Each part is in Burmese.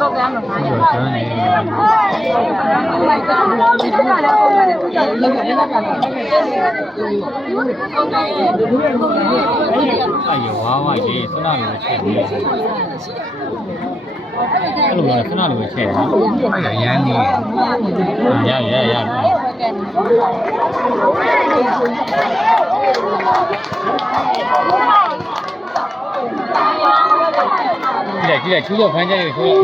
တော့ကမ်းတော့900ဝါဝါရေးခဏလေးပဲချက်နေအဲ့လိုပဲခဏလေးပဲချက်နေရမ်းနေရကြည့်လိုက်ကျူးတော့ဖမ်းကြရဆိုတော့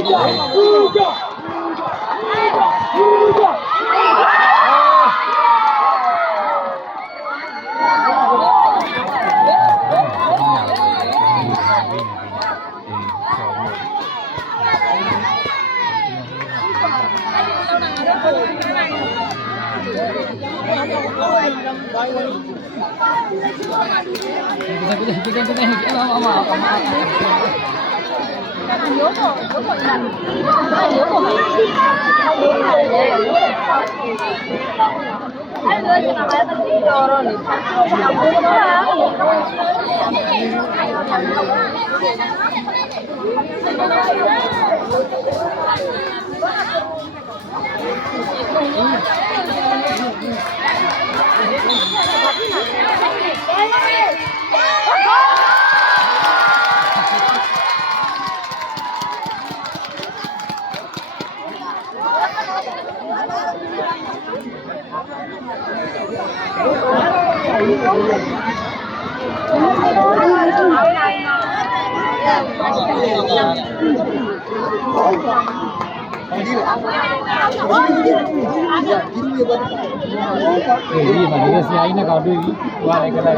ဒီမှာဒီဆရာကြီးနဲ့ကောက်တွေ့ပြီဟိုကလည်းကလာဆ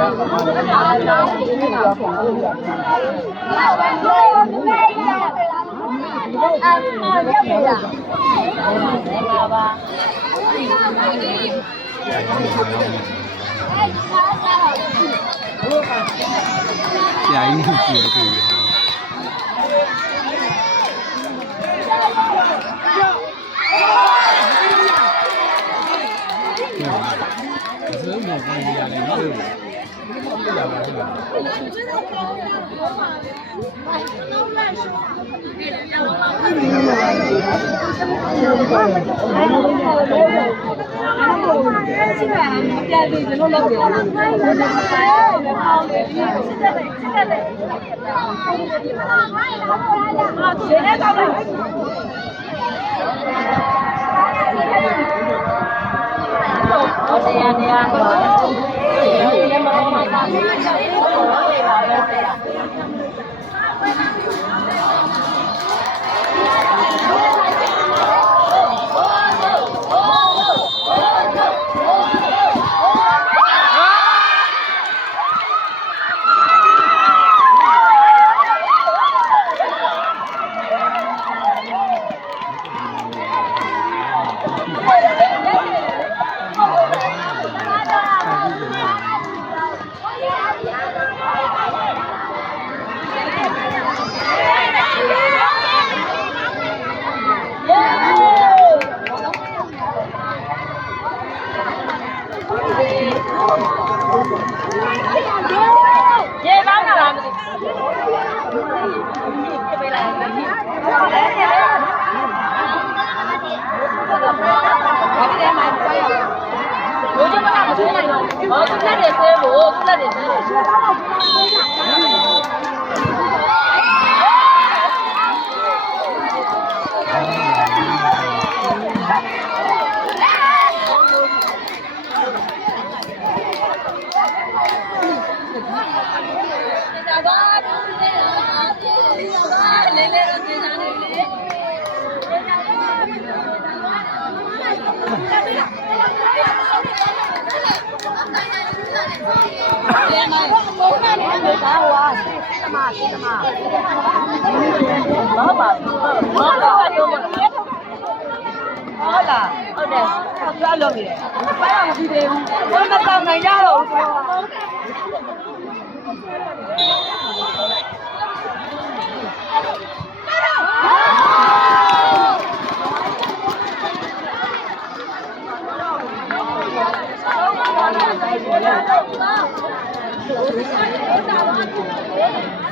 ရာကြီးနဲ့ကြည့်ရတယ်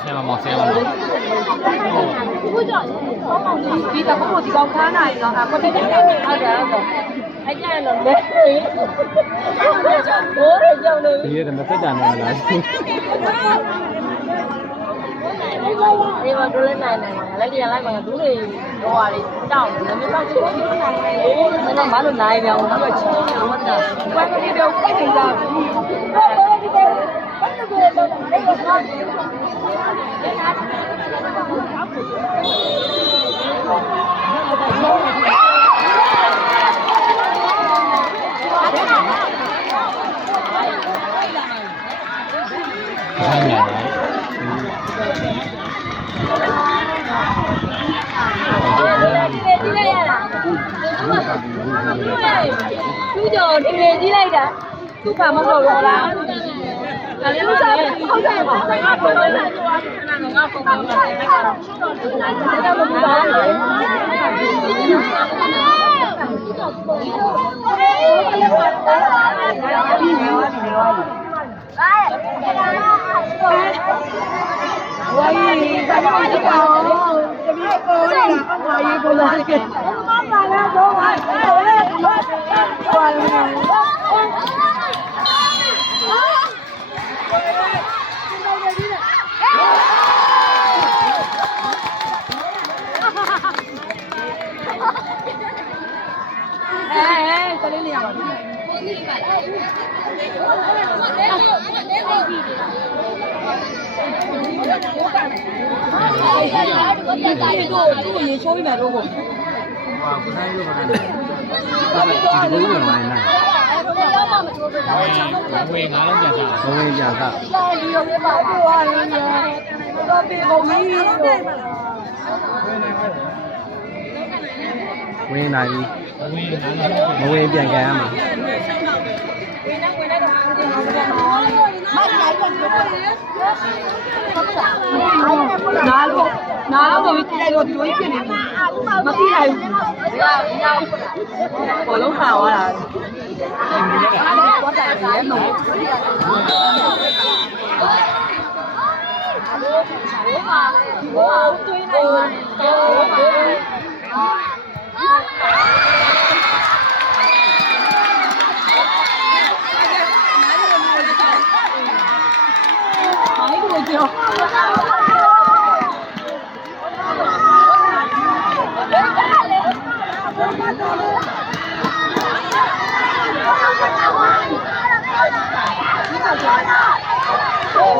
ဆယ်မမောဆယ်မမော ဒီတော့ကိုဒီကောင်ခါနိုင်တော့အခုတည်းကဟုတ်တယ်အဲ့ကြရင်တော့လဲဘိုးရကြောင်နေ ဒီရက်မသက်တာနဲ့လား ဒီမှာတို့လည်းနိုင်တယ်လည်းလိုက်မှာဒူးတွေတော့ဟာတွေတောင်းတယ်မြေပေါက်ချိုးပြီးနိုင်တယ်မင်းကဘာလို့နိုင်ပြောင်းပြီးတော့ချင်းနေမှတာဘယ်လိုတော့ပြည့်နေတာဟုတ်တယ်ဒီလိုက်ရလားသူ့ကြော်ဒီလေကြီးလိုက်တာသူ့ကမဟုတ်တော့လားဒါလည်းဟုတ်တယ်ဟုတ်တယ်ပါငါပုံမှန်လာတော့ငါပုံမှန်လာတယ်ကတော့ဒါတော့မပါဘူးဝိုင်းဒါမှမဟုတ်တော့တမီးကိုနေတာအမကြီးကိုလာခဲ့မမလာတော့ဘာလဲဘာလဲကလေးနေရပါဘူးတို့ရေချိုးပြီးမယ်တို့ကိုဟာဘယ်နိုင်လို့မလဲဒီလိုမျိုးမနိုင်ဘူးဝေငါလုံးပြန်စားဘဝင်းပြန်စားဒီလိုလေးပါပါရင်းတော့ပြေကုန်ပြီဝင်နိုင်ပြီမဝင်ပြန်ကြရမှာနားလို့ကြည့်လိုက်တော့ဒီလိုဖြစ်နေပြီမသိနိုင်ဘူးဘောလုံးခါသွားတာဘောတိုင်ရဲနော်ဘောသွေးနိုင်